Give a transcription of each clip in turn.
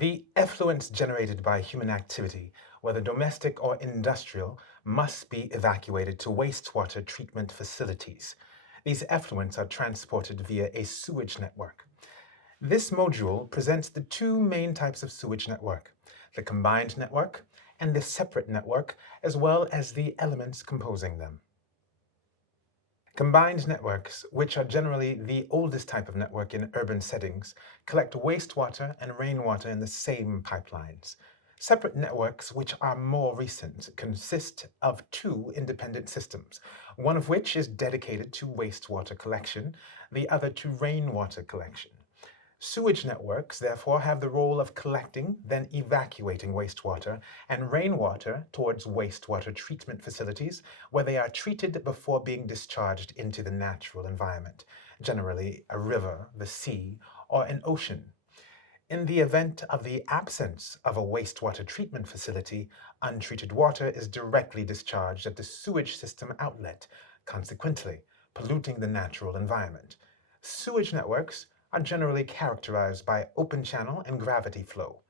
The effluents generated by human activity, whether domestic or industrial, must be evacuated to wastewater treatment facilities. These effluents are transported via a sewage network. This module presents the two main types of sewage network, the combined network and the separate network, as well as the elements composing them. Combined networks, which are generally the oldest type of network in urban settings, collect wastewater and rainwater in the same pipelines. Separate networks, which are more recent, consist of two independent systems, one of which is dedicated to wastewater collection, the other to rainwater collection. Sewage networks, therefore, have the role of collecting, then evacuating wastewater and rainwater towards wastewater treatment facilities where they are treated before being discharged into the natural environment, generally a river, the sea, or an ocean. In the event of the absence of a wastewater treatment facility, untreated water is directly discharged at the sewage system outlet, consequently polluting the natural environment. Sewage networks are generally characterized by open channel and gravity flow.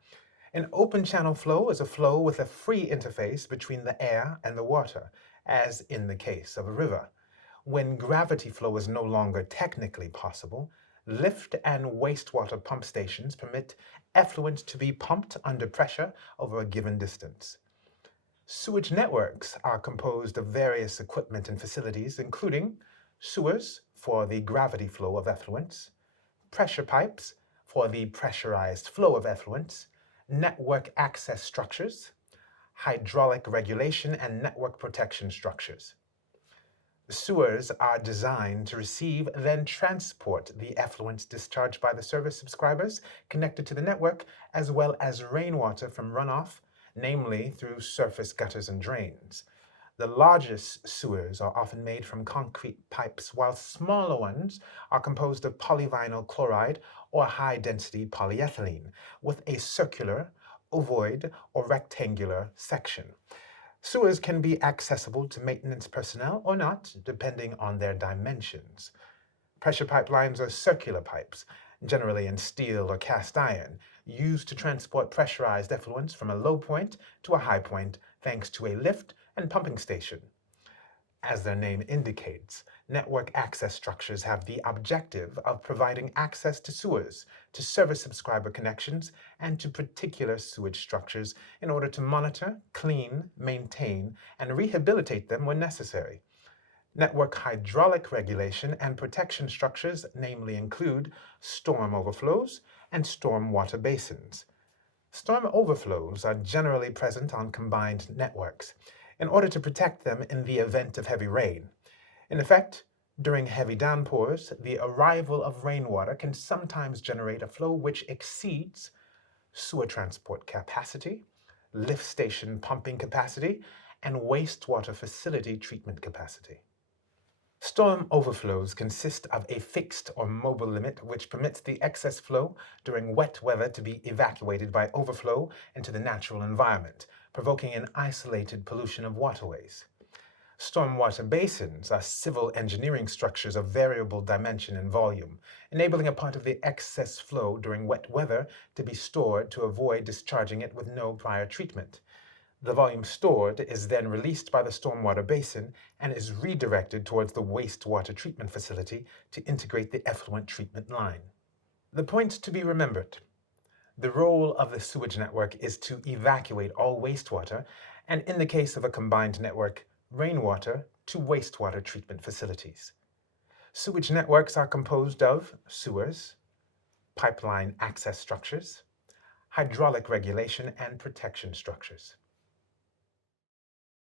An open channel flow is a flow with a free interface between the air and the water, as in the case of a river. When gravity flow is no longer technically possible, lift and wastewater pump stations permit effluent to be pumped under pressure over a given distance. Sewage networks are composed of various equipment and facilities, including sewers for the gravity flow of effluents, pressure pipes for the pressurized flow of effluents, network access structures, hydraulic regulation, and network protection structures. Sewers are designed to receive, then transport the effluents discharged by the service subscribers connected to the network, as well as rainwater from runoff, namely through surface gutters and drains. The largest sewers are often made from concrete pipes, while smaller ones are composed of polyvinyl chloride or high-density polyethylene, with a circular, ovoid, or rectangular section. Sewers can be accessible to maintenance personnel or not, depending on their dimensions. Pressure pipelines are circular pipes, generally in steel or cast iron, used to transport pressurized effluents from a low point to a high point thanks to a lift and pumping station. As their name indicates, network access structures have the objective of providing access to sewers, to service subscriber connections, and to particular sewage structures in order to monitor, clean, maintain, and rehabilitate them when necessary. Network hydraulic regulation and protection structures namely include storm overflows and storm water basins. Storm overflows are generally present on combined networks in order to protect them in the event of heavy rain. In effect, during heavy downpours, the arrival of rainwater can sometimes generate a flow which exceeds sewer transport capacity, lift station pumping capacity, and wastewater facility treatment capacity. Storm overflows consist of a fixed or mobile limit which permits the excess flow during wet weather to be evacuated by overflow into the natural environment, provoking an isolated pollution of waterways. Stormwater basins are civil engineering structures of variable dimension and volume, enabling a part of the excess flow during wet weather to be stored to avoid discharging it with no prior treatment. The volume stored is then released by the stormwater basin and is redirected towards the wastewater treatment facility to integrate the effluent treatment line. The point to be remembered: the role of the sewage network is to evacuate all wastewater, and in the case of a combined network, rainwater to wastewater treatment facilities. Sewage networks are composed of sewers, pipeline access structures, hydraulic regulation and protection structures.